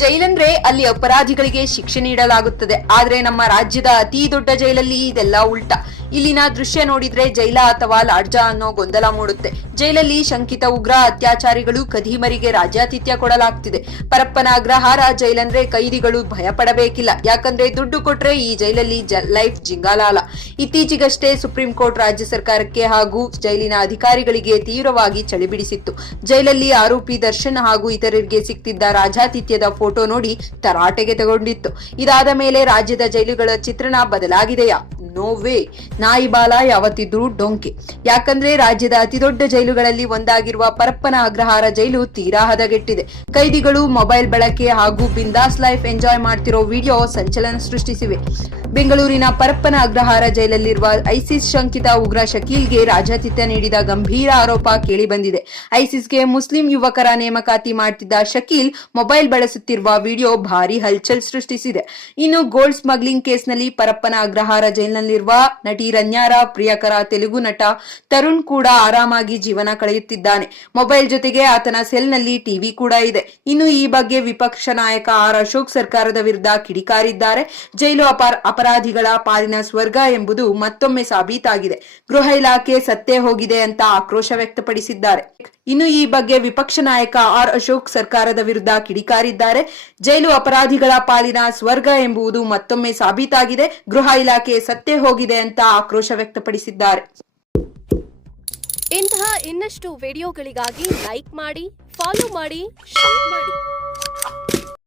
ಜೈಲಂದ್ರೆ ಅಲ್ಲಿ ಅಪರಾಧಿಗಳಿಗೆ ಶಿಕ್ಷೆ ನೀಡಲಾಗುತ್ತದೆ. ಆದ್ರೆ ನಮ್ಮ ರಾಜ್ಯದ ಅತಿ ದೊಡ್ಡ ಜೈಲಲ್ಲಿ ಇದೆಲ್ಲ ಉಲ್ಟಾ. ಇಲ್ಲಿನ ದೃಶ್ಯ ನೋಡಿದ್ರೆ ಜೈಲ ಅಥವಾ ಲಾಡ್ಜಾ ಅನ್ನೋ ಗೊಂದಲ ಮೂಡುತ್ತೆ. ಜೈಲಲ್ಲಿ ಶಂಕಿತ ಉಗ್ರ ಅತ್ಯಾಚಾರಿಗಳು ಕದೀಮರಿಗೆ ರಾಜ್ಯಾತಿಥ್ಯ ಕೊಡಲಾಗ್ತಿದೆ. ಪರಪ್ಪನ ಅಗ್ರಹಾರ ಜೈಲಂದ್ರೆ ಕೈದಿಗಳು ಭಯ ಪಡಬೇಕಿಲ್ಲ ಯಾಕಂದ್ರೆ ದುಡ್ಡು ಕೊಟ್ರೆ ಈ ಜೈಲಲ್ಲಿ ಲೈಫ್ ಜಿಂಗಾಲಾಲ. ಇತ್ತೀಚೆಗಷ್ಟೇ ಸುಪ್ರೀಂ ಕೋರ್ಟ್ ರಾಜ್ಯ ಸರ್ಕಾರಕ್ಕೆ ಹಾಗೂ ಜೈಲಿನ ಅಧಿಕಾರಿಗಳಿಗೆ ತೀವ್ರವಾಗಿ ಚಳಿಬಿಡಿಸಿತ್ತು ಜೈಲಲ್ಲಿ ಆರೋಪಿ ದರ್ಶನ್ ಹಾಗೂ ಇತರರಿಗೆ ಸಿಕ್ತಿದ್ದ ರಾಜಾತಿಥ್ಯದ ಫೋಟೋ ನೋಡಿ ತರಾಟೆಗೆ ತಗೊಂಡಿತ್ತು. ಇದಾದ ಮೇಲೆ ರಾಜ್ಯದ ಜೈಲುಗಳ ಚಿತ್ರಣ ಬದಲಾಗಿದೆಯಾ? ನೋ ವೇ ನಾಯಿ ಬಾಲ ಯಾವತ್ತಿದ್ರೂ ಡೊಂಕೆ. ಯಾಕಂದ್ರೆ ರಾಜ್ಯದ ಅತಿದೊಡ್ಡ ಜೈಲುಗಳಲ್ಲಿ ಒಂದಾಗಿರುವ ಪರಪ್ಪನ ಅಗ್ರಹಾರ ಜೈಲು ತೀರಾ ಹದಗೆಟ್ಟಿದೆ. ಕೈದಿಗಳು ಮೊಬೈಲ್ ಬಳಕೆ ಹಾಗೂ ಬಿಂದಾಸ್ ಲೈಫ್ ಎಂಜಾಯ್ ಮಾಡ್ತಿರೋ ವಿಡಿಯೋ ಸಂಚಲನ ಸೃಷ್ಟಿಸಿವೆ. ಬೆಂಗಳೂರಿನ ಪರಪ್ಪನ ಅಗ್ರಹಾರ ಜೈಲಲ್ಲಿರುವ ಐಸಿಸ್ ಶಂಕಿತ ಉಗ್ರ ಶಕೀಲ್ಗೆ ರಾಜಾತಿಥ್ಯ ನೀಡಿದ ಗಂಭೀರ ಆರೋಪ ಕೇಳಿಬಂದಿದೆ. ಐಸಿಸ್ಗೆ ಮುಸ್ಲಿಂ ಯುವಕರ ನೇಮಕಾತಿ ಮಾಡ್ತಿದ್ದ ಶಕೀಲ್ ಮೊಬೈಲ್ ಬಳಸುತ್ತಿರುವ ವಿಡಿಯೋ ಭಾರಿ ಹಲ್ಚಲ್ ಸೃಷ್ಟಿಸಿದೆ. ಇನ್ನು ಗೋಲ್ಡ್ ಸ್ಮಗ್ಲಿಂಗ್ ಕೇಸ್ನಲ್ಲಿ ಪರಪ್ಪನ ಅಗ್ರಹಾರ ಜೈಲಿನಲ್ಲಿರುವ ನಟಿ ರನ್ಯಾರ ಪ್ರಿಯಕರ ತೆಲುಗು ನಟ ತರುಣ್ ಕೂಡ ಆರಾಮಾಗಿ ಜೀವನ ಕಳೆಯುತ್ತಿದ್ದಾನೆ. ಮೊಬೈಲ್ ಜೊತೆಗೆ ಆತನ ಸೆಲ್ನಲ್ಲಿ ಟಿವಿ ಕೂಡ ಇದೆ. ಇನ್ನು ಈ ಬಗ್ಗೆ ವಿಪಕ್ಷ ನಾಯಕ ಆರ್ ಅಶೋಕ್ ಸರ್ಕಾರದ ವಿರುದ್ಧ ಕಿಡಿಕಾರಿದ್ದಾರೆ. ಜೈಲು ಅಪಾರ ಅಪರಾಧಿಗಳ ಪಾಲಿನ ಸ್ವರ್ಗ ಎಂಬುದು ಮತ್ತೊಮ್ಮೆ ಸಾಬೀತಾಗಿದೆ. ಗೃಹ ಇಲಾಖೆ ಸತ್ತೇ ಹೋಗಿದೆ ಅಂತ ಆಕ್ರೋಶ ವ್ಯಕ್ತಪಡಿಸಿದ್ದಾರೆ. ಇನ್ನು ಈ ಬಗ್ಗೆ ವಿಪಕ್ಷ ನಾಯಕ ಆರ್ ಅಶೋಕ್ ಸರ್ಕಾರದ ವಿರುದ್ಧ ಕಿಡಿಕಾರಿದ್ದಾರೆ. ಜೈಲು ಅಪರಾಧಿಗಳ ಪಾಲಿನ ಸ್ವರ್ಗ ಎಂಬುದು ಮತ್ತೊಮ್ಮೆ ಸಾಬೀತಾಗಿದೆ. ಗೃಹ ಇಲಾಖೆ ಸತ್ತೇ ಹೋಗಿದೆ ಅಂತ ಆಕ್ರೋಶ ವ್ಯಕ್ತಪಡಿಸಿದ್ದಾರೆ. ಇಂತಹ ಇನ್ನಷ್ಟು ವಿಡಿಯೋಗಳಿಗಾಗಿ ಲೈಕ್ ಮಾಡಿ, ಫಾಲೋ ಮಾಡಿ, ಶೇರ್ ಮಾಡಿ.